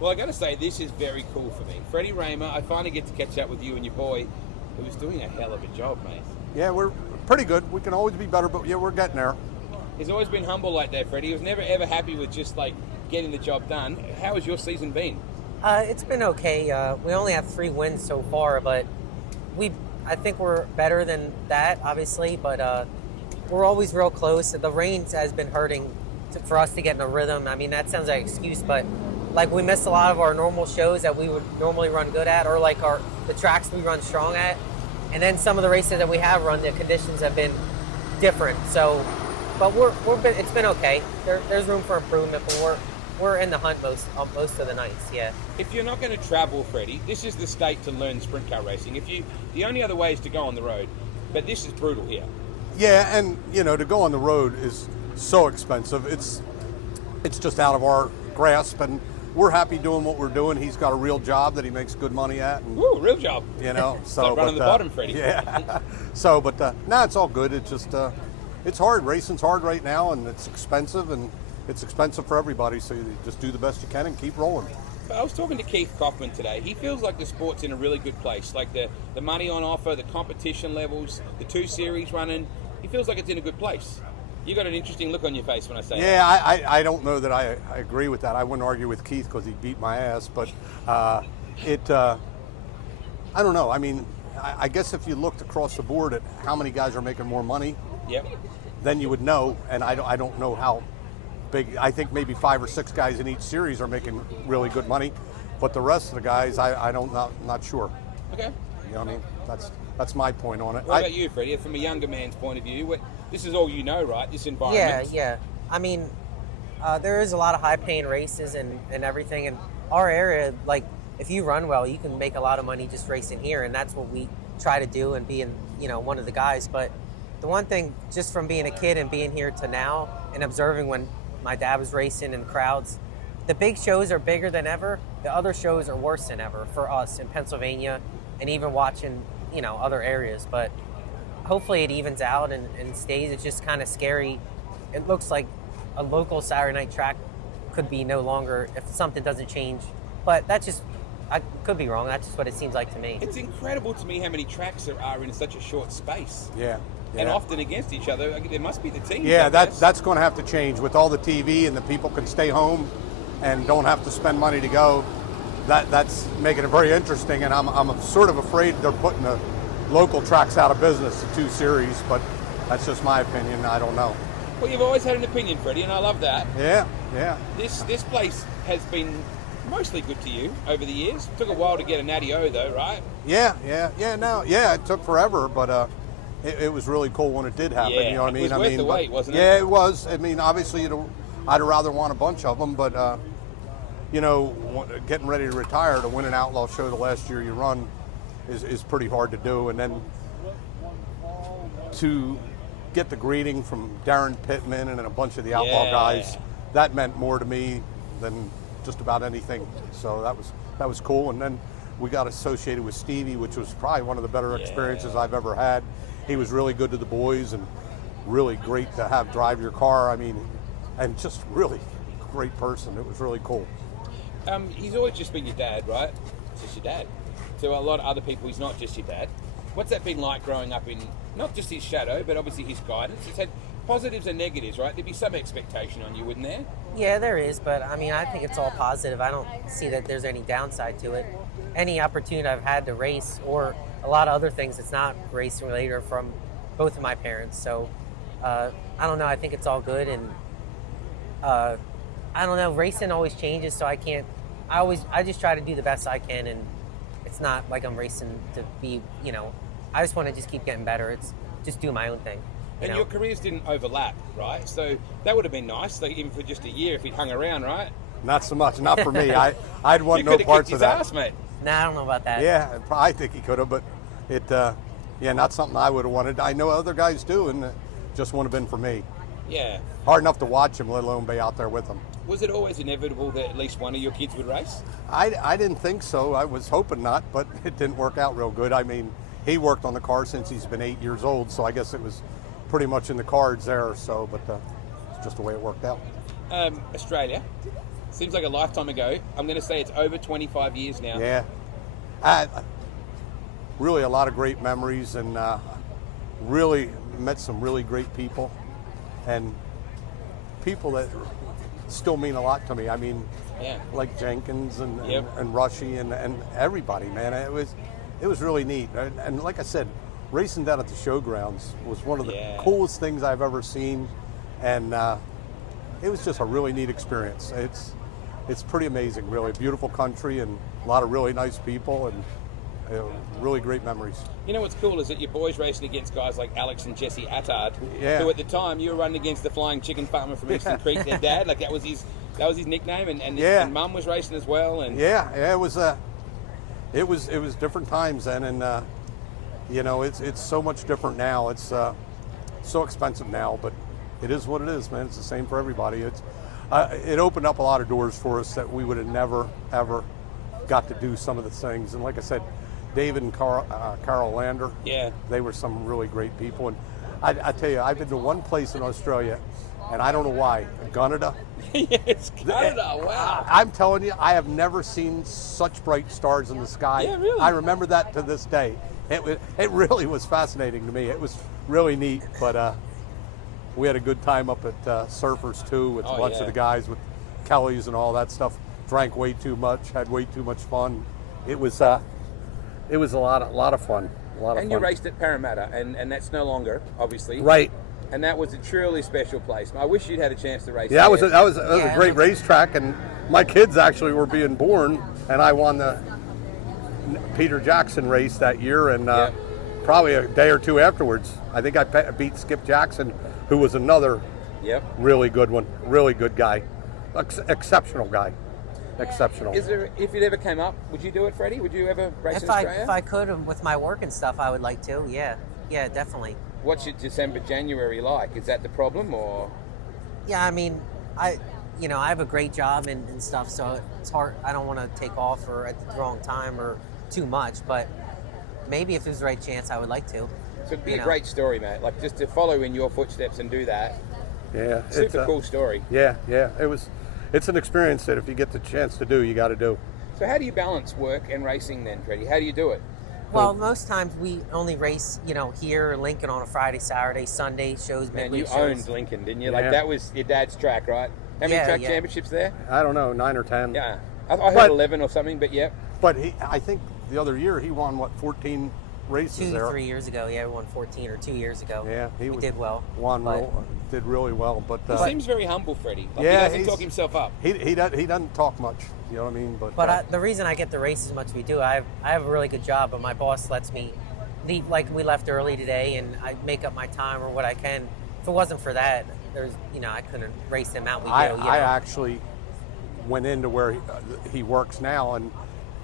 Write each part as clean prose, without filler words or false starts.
Well, I got to say, this is very cool for me. Freddie Rahmer, I finally get to catch up with you and your boy, who was doing a hell of a job, mate. Yeah, we're pretty good. We can always be better, but yeah, we're getting there. He's always been humble like that, Freddie. He was never, ever happy with just, like, getting the job done. How has your season been? It's been okay. We only have 3 wins so far, but I think we're better than that, obviously, but we're always real close. The rain has been hurting for us to get in a rhythm. I mean, that sounds like an excuse, but like we missed a lot of our normal shows that we would normally run good at, or like the tracks we run strong at. And then some of the races that we have run, the conditions have been different. So, but it's been okay. There's room for improvement, but we're in the hunt most of the nights. Yeah. If you're not going to travel, Freddie, this is the state to learn sprint car racing. The only other way is to go on the road, but this is brutal here. Yeah, and to go on the road is so expensive. It's just out of our grasp, and we're happy doing what we're doing. He's got a real job that he makes good money at. And, Ooh, real job. So Stop running the bottom, Freddie. Yeah. So, but it's all good. It's just it's hard. Racing's hard right now, and it's expensive, and it's expensive for everybody. So you just do the best you can and keep rolling. I was talking to Keith Kaufman today. He feels like the sport's in a really good place. Like the money on offer, the competition levels, the 2 series running. He feels like it's in a good place. You got an interesting look on your face when I say that. Yeah, I don't know that I agree with that. I wouldn't argue with Keith because he beat my ass, but I don't know. I mean, I guess if you looked across the board at how many guys are making more money, yep, then you would know. And I don't know how big. I think maybe 5 or 6 guys in each series are making really good money, but the rest of the guys, not sure. Okay. You know what I mean? That's my point on it. What about you, Freddie? From a younger man's point of view, this is all you know, right? This environment. Yeah. I mean, there is a lot of high-paying races and everything. In our area, like, if you run well, you can make a lot of money just racing here, and that's what we try to do and being, one of the guys. But the one thing, just from being a kid and being here to now and observing when my dad was racing in crowds, the big shows are bigger than ever. The other shows are worse than ever for us in Pennsylvania and even watching, other areas. But hopefully it evens out and stays. It's just kind of scary. It looks like a local Saturday night track could be no longer if something doesn't change. But I could be wrong. That's just what it seems like to me. It's incredible to me how many tracks there are in such a short space. Yeah. And often against each other. There must be the teams. Yeah, that's going to have to change with all the TV and the people can stay home and don't have to spend money to go. That's making it very interesting, and I'm sort of afraid they're putting the local tracks out of business, the 2 series, but that's just my opinion. I don't know. Well, you've always had an opinion, Freddie, and I love that. Yeah. This place has been mostly good to you over the years. It took a while to get a Natty O, though, right? Yeah. It took forever, but it was really cool when it did happen. Yeah, you know what I mean? It was worth the wait, wasn't it? Yeah, it was. I mean, obviously, I'd rather want a bunch of them, but getting ready to retire to win an outlaw show the last year you run is pretty hard to do, and then to get the greeting from Darren Pittman and a bunch of the outlaw guys, that meant more to me than just about anything. So that was cool, and then we got associated with Stevie, which was probably one of the better experiences I've ever had. He was really good to the boys and really great to have drive your car. I mean, and just really great person. It was really cool. He's always just been your dad, right? Just your dad. To a lot of other people, he's not just your dad. What's that been like growing up in not just his shadow, but obviously his guidance? It's had positives and negatives, right? There'd be some expectation on you, wouldn't there? Yeah, there is, but I mean, I think it's all positive. I don't see that there's any downside to it. Any opportunity I've had to race, or a lot of other things that's not racing related, are from both of my parents. So I don't know. I think it's all good, and I don't know. Racing always changes, so I can't. I just try to do the best I can, and it's not like I'm racing to be. I just want to just keep getting better. It's just do my own thing. And your careers didn't overlap, right? So that would have been nice, like, even for just a year if he'd hung around, right? Not so much. Not for me. I'd want no parts of that. Ass, mate. Nah, I don't know about that. Yeah, I think he could have, but not something I would have wanted. I know other guys do, and it just wouldn't have been for me. Yeah. Hard enough to watch him, let alone be out there with him. Was it always inevitable that at least one of your kids would race? I didn't think so. I was hoping not, but it didn't work out real good. I mean, he worked on the car since he's been 8 years old, so I guess it was pretty much in the cards there. So, but it's just the way it worked out. Australia, Seems like a lifetime ago. I'm going to say it's over 25 years now. Yeah. Really a lot of great memories, and really met some really great people, and people that still mean a lot to me. I mean, Yeah. like Jenkins and Yep. and Rushy and everybody, man. It was really neat. And like I said, racing down at the showgrounds was one of the Yeah. coolest things I've ever seen, and it was just a really neat experience. It's pretty amazing, really. Beautiful country and a lot of really nice people, and really great memories. You know what's cool is that your boys racing against guys like Alex and Jesse Attard, Yeah. who at the time you were running against the Flying Chicken Farmer from Eastern Creek, their dad. Like that was his nickname, and Yeah. and Mum was racing as well. And Yeah, it was different times then, and you know, it's so much different now. It's so expensive now, but it is what it is, man. It's the same for everybody. It opened up a lot of doors for us that we would have never ever got to do some of the things. And like I said, David and Carol Lander, yeah, they were some really great people. And I tell you, I've been to one place in Australia, and I don't know why, Gunnedah. yes, Canada. Wow. I'm telling you, I have never seen such bright stars in the sky. Yeah, really? I remember that to this day. It really was fascinating to me. It was really neat, but we had a good time up at Surfers too, with a bunch yeah. of the guys with Kellys and all that stuff. Drank way too much, had way too much fun. It was a lot of fun. And you raced at Parramatta, and that's no longer, obviously. Right. And that was a truly special place. I wish you'd had a chance to race. Yeah, there. that was a Yeah, great racetrack, and my kids actually were being born, and I won the Peter Jackson race that year, and Yeah. probably a day or two afterwards, I think I beat Skip Jackson, who was another Yep. really good one, really good guy, exceptional guy, exceptional. Is there, if it ever came up, would you do it, Freddie? Would you ever race in If Australia? I could, with my work and stuff, I would like to. Yeah, definitely. What's your December, January like? Is that the problem, or? Yeah, I mean, I have a great job and stuff, so it's hard. I don't want to take off or at the wrong time or too much, but maybe if it was the right chance, I would like to. So it'd be You a know. great story, mate. Like just to follow in your footsteps and do that. Yeah, Super cool story. Yeah, it's an experience that if you get the chance to do, you got to do. So how do you balance work and racing then, Freddie? How do you do it? Well, most times we only race, here in Lincoln on a Friday, Saturday, Sunday shows. Man, midweek you shows. owned Lincoln, didn't you? Yeah. Like that was your dad's track, right? How many Yeah, track yeah. championships there? I don't know, 9 or 10. Yeah. I heard But- 11 or something, but yeah. But I think the other year he won 14 races there. 3 years ago. Yeah, we won 14 or 2 years ago. Yeah, we did well. Won did really well, but He seems very humble, Freddie. Like yeah, he doesn't he's- talk himself up. he doesn't talk much. You know what I mean? But the reason I get to race as much as we do, I have a really good job, but my boss lets me leave. Like we left early today, and I make up my time or what I can. If it wasn't for that, there's I couldn't race the amount we do. I actually went into where he works now, and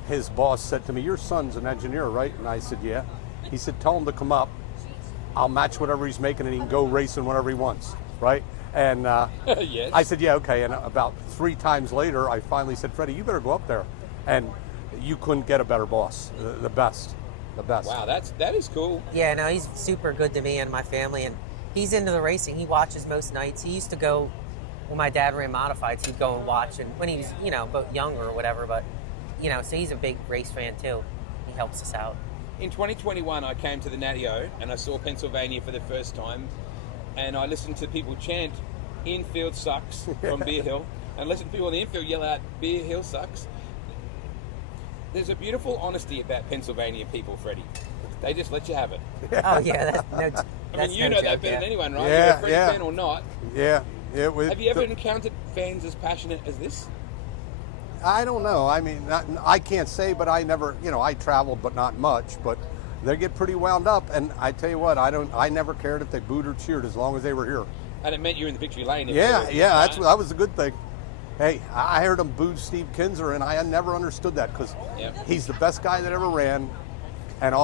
his boss said to me, "Your son's an engineer, right?" And I said, "Yeah." He said, "Tell him to come up. I'll match whatever he's making, and he can go racing whenever he wants." Right? And Yes. I said, "Yeah, okay." And about 3 times later, I finally said, "Freddie, you better go up there." And you couldn't get a better boss. The best. Wow, that is cool. Yeah, no, he's super good to me and my family, and he's into the racing. He watches most nights. He used to go when my dad ran modifieds. He'd go and watch, and when he was but younger or whatever. But so he's a big race fan too. He helps us out. In 2021, I came to the Natio and I saw Pennsylvania for the first time, and I listened to people chant "Infield sucks" from Beer Hill, and listened to people in the infield yell out "Beer Hill sucks." There's a beautiful honesty about Pennsylvania people, Freddie. They just let you have it. Oh yeah, that's no. I That's mean, you no know joke, that better yeah. than anyone, right? Yeah, You're a Freddie yeah. fan or not. Yeah. Have you ever encountered fans as passionate as this? I don't know. I mean, I can't say, but I never, I traveled, but not much. But they get pretty wound up, and I tell you what, I never cared if they booed or cheered as long as they were here. And it meant you were in the victory lane. if Yeah, you were, right? that was a good thing. Hey, I heard them boo Steve Kinzer, and I never understood that because Yep. he's the best guy that ever ran, and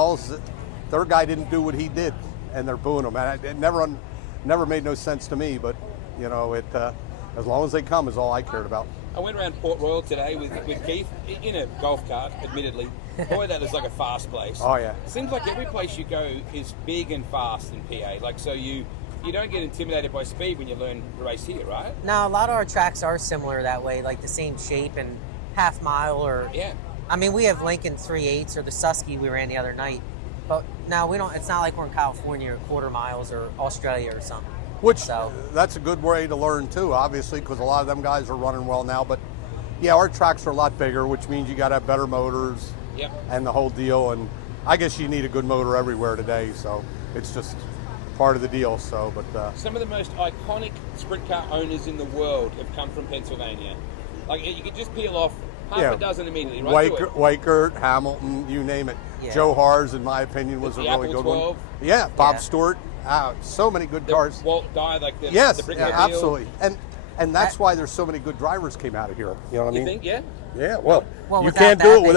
their guy didn't do what he did, and they're booing him. And it never made no sense to me. But as long as they come is all I cared about. I went around Port Royal today with Keith in a golf cart, admittedly. Boy, that is like a fast place. Oh, yeah. Seems like every place you go is big and fast in PA. Like, so you you don't get intimidated by speed when you learn to race here, right? Now, a lot of our tracks are similar that way, like the same shape and half mile or. Yeah. I mean, we have Lincoln 3/8 or the Susky we ran the other night, but now we don't. It's not like we're in California or quarter miles or Australia or something. Which that's a good way to learn too, obviously, because a lot of them guys are running well now. But yeah, our tracks are a lot bigger, which means you got to have better motors. Yep. And the whole deal. And I guess you need a good motor everywhere today, so it's just part of the deal. So, but some of the most iconic sprint car owners in the world have come from Pennsylvania. Like you could just peel off half a dozen immediately, right? Weichert, Hamilton, you name it. Yeah. Joe Hars, in my opinion, was a really Apple good 12. one. Yeah, Bob Yeah. Stewart. So many good cars. Walt Dye, like the Yes, the yeah, absolutely. And that's why there's so many good drivers came out of here. You know what I You mean? think? Yeah. Yeah. Well, you without can't that, do it they-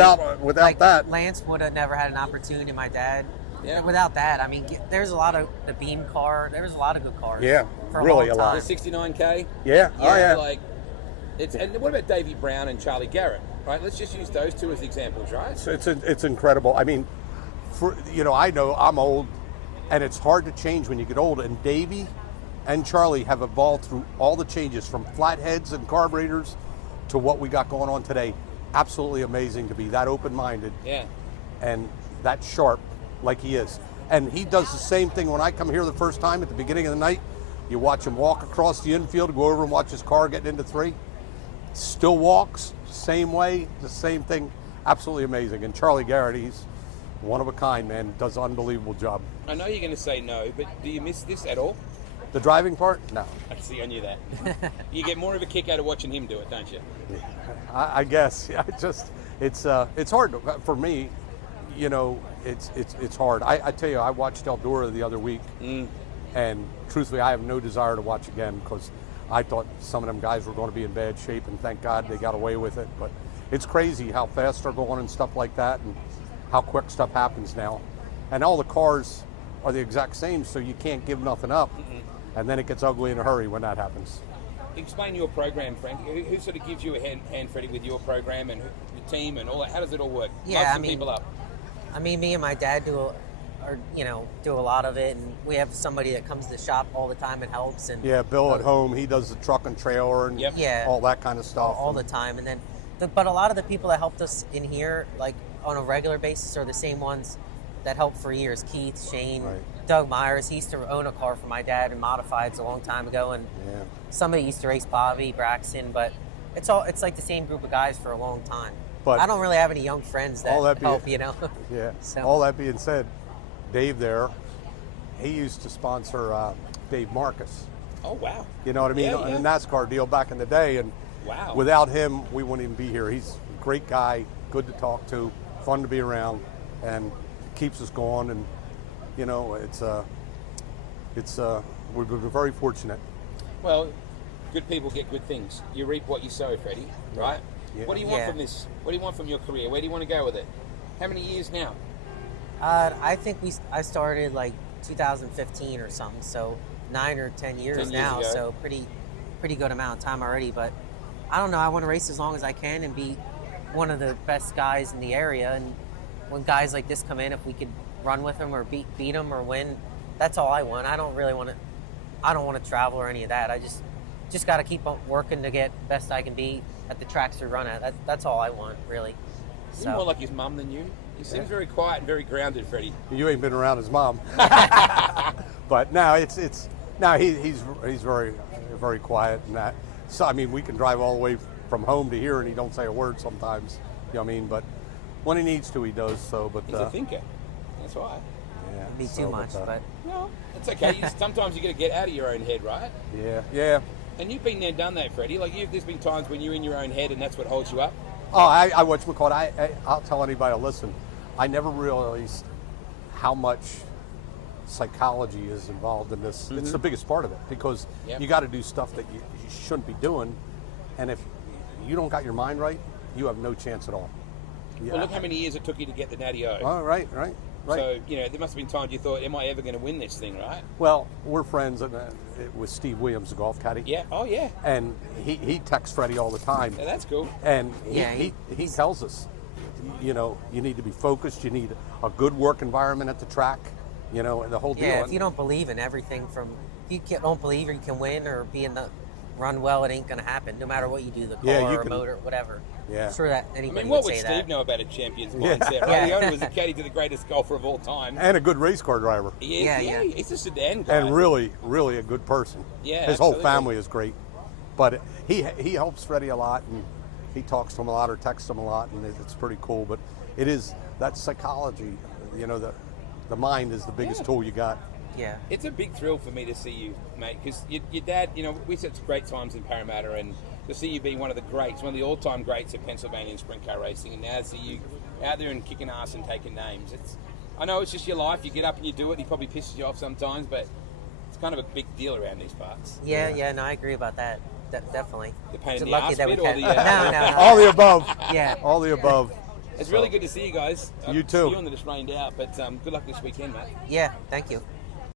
without like, that. Lance would have never had an opportunity. My dad. Yeah. Without that, I mean, there's a lot of the Beam car. There was a lot of good cars. Yeah, for really a a long lot. The time. 69K. Yeah. Oh yeah. Like it's. And what about Davey Brown and Charlie Garrett? Right. Let's just use those two as examples, right? It's incredible. I mean, I know I'm old, and it's hard to change when you get old. And Davey and Charlie have evolved through all the changes from flatheads and carburetors to what we got going on today. Absolutely amazing to be that open-minded. Yeah. And that sharp like he is. And he does the same thing when I come here the first time at the beginning of the night. You watch him walk across the infield, go over and watch his car getting into 3. Still walks, same way, the same thing. Absolutely amazing. And Charlie Garrett, he's one of a kind, man. Does an unbelievable job. I know you're going to say no, but do you miss this at all? The driving part? No. I see, I knew that. You get more of a kick out of watching him do it, don't you? I guess. Yeah, it's hard for me. You know, it's hard. I tell you, I watched Eldora the other week, and truthfully, I have no desire to watch again because I thought some of them guys were going to be in bad shape, and thank God they got away with it. But it's crazy how fast they're going and stuff like that, and how quick stuff happens now. And all the cars are the exact same, so you can't give nothing up. And then it gets ugly in a hurry when that happens. Explain your program, Frank. Who sort of gives you a hand, Freddie, with your program and the team and all that? How does it all work? Yeah, Light I some mean- people up. I mean, me and my dad do a lot of it, and we have somebody that comes to the shop all the time and helps. And Yeah, Bill at home, he does the truck and trailer and Yep. Yeah. all that kind of stuff. all the time. And then, but a lot of the people that helped us in here, like on a regular basis, are the same ones that helped for years. Keith, Shane, Right. Doug Myers. He used to own a car for my dad and modifieds a long time ago, and Yeah. somebody used to race Bobby Braxton. But it's like the same group of guys for a long time. But I don't really have any young friends all that that help. Yeah. So- All that being said, Dave there, he used to sponsor Dave Marcus. Oh, wow. You know what I mean? Yeah, yeah. In a NASCAR deal back in the day. And Wow. without him, we wouldn't even be here. He's a great guy, good to talk to, fun to be around, and keeps us going. And you know, we're very fortunate. Well, good people get good things. You reap what you sow, Freddie, right? Yeah. What do you want Yeah. from this? What do you want from your career? Where do you want to go with it? How many years now? I think I started like 2015 or something, so 9 or 10 years 10 years now. ago. So pretty good amount of time already. But I don't know. I want to race as long as I can and be one of the best guys in the area. And when guys like this come in, if we could run with them or beat them or win, that's all I want. I don't really want to. I don't want to travel or any of that. I just got to keep on working to get best I can be at the tracks we run at. That's all I want, really. You're more like his mum than you. He seems very quiet and very grounded, Freddie. You ain't been around his mom. But no, he's very very quiet and that. So I mean, we can drive all the way from home to here and he don't say a word sometimes. You know what I mean? But when he needs to, he does. So, but He's a thinker. That's why. yeah, Be so, too much, but No, it's okay. Sometimes you got to get out of your own head, right? yeah. And you've been there, done that, Freddie. Like there's been times when you're in your own head, and that's what holds you up. Oh, I watch McCall. I'll tell anybody to listen. I never realized how much psychology is involved in this. It's the biggest part of it because Yep. you got to do stuff that you shouldn't be doing, and if you don't got your mind right, you have no chance at all. Well, look how many years it took you to get the Natty O. Oh, right. So, there must have been times you thought, am I ever going to win this thing, right? Well, we're friends with Steve Williams, the golf caddy. Yeah. Oh, yeah. And he texts Freddie all the time. Yeah, that's cool. And Yeah, he tells us, you need to be focused. You need a good work environment at the track, and the whole deal. yeah, if you don't believe in everything if you don't believe you can win or be in the run well, it ain't going to happen. No matter what you do, the car Yeah, you or can- motor, whatever. Yeah. I'm sure that I anybody mean, what would would say Steve that. know about a champion's Yeah. mindset, right? Yeah. He only was a caddy to the greatest golfer of all time. And a good race car driver. He is, Yeah. He's a sedan guy. And really, really a good person. Yeah, his whole absolutely. family is great. But he helps Freddie a lot, and he talks to him a lot or texts him a lot, and it's pretty cool. But it is that psychology, you know, the mind is the biggest Yeah. tool you got. Yeah. It's a big thrill for me to see you, mate, because your dad, you know, we had some great times in Parramatta, and to see you being one of the greats, one of the all-time greats of Pennsylvanian sprint car racing, and now to see you out there and kicking ass and taking names. I know it's just your life. You get up and you do it. He probably pisses you off sometimes, but it's kind of a big deal around these parts. Yeah, no, I agree about that. Definitely. The pain in It's the lucky ass that we bit or can. the, No. All the above. Yeah. All the above. It's really good to see you guys. You too. You on that it's rained out, but good luck this weekend, mate. Yeah, thank you.